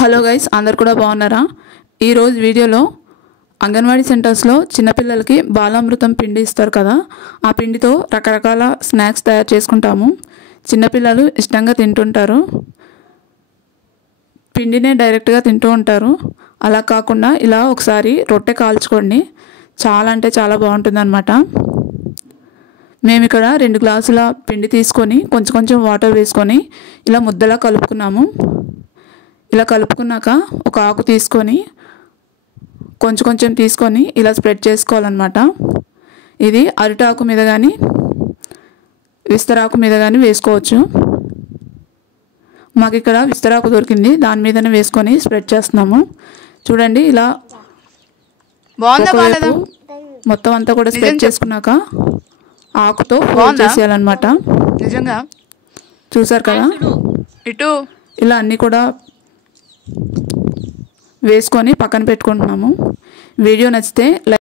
Hello guys, అందరు కూడా బాగున్నారా? ఈరోజు వీడియోలో అంగన్వాడీ సెంటర్స్లో చిన్నపిల్లలకి బాలామృతం పిండి ఇస్తారు కదా, ఆ పిండితో రకరకాల స్నాక్స్ తయారు చేసుకుంటాము. చిన్నపిల్లలు ఇష్టంగా తింటుంటారు, పిండినే డైరెక్ట్గా తింటూ ఉంటారు. అలా కాకుండా ఇలా ఒకసారి రొట్టె కాల్చుకోండి, చాలా అంటే చాలా బాగుంటుందన్నమాట. మేము ఇక్కడ 2 గ్లాసుల పిండి తీసుకొని కొంచెం కొంచెం వాటర్ వేసుకొని ఇలా ముద్దలా కలుపుకున్నాము. ఇలా కలుపుకున్నాక ఒక ఆకు తీసుకొని కొంచెం కొంచెం తీసుకొని ఇలా స్ప్రెడ్ చేసుకోవాలన్నమాట. ఇది అరిటాకు మీద కానీ విస్తరాకు మీద కానీ వేసుకోవచ్చు. మాకు ఇక్కడ విస్తరాకు దొరికింది, దాని మీదనే వేసుకొని స్ప్రెడ్ చేస్తున్నాము. చూడండి, ఇలా మొత్తం అంతా కూడా స్ప్రెడ్ చేసుకున్నాక ఆకుతో ఫోల్డ్ చేసేయాలన్నమాట. నిజంగా చూసారు కదా, ఇటు ఇలా అన్నీ కూడా వేసుకొని పక్కన పెట్టుకుంటున్నాము. వీడియో నచ్చితే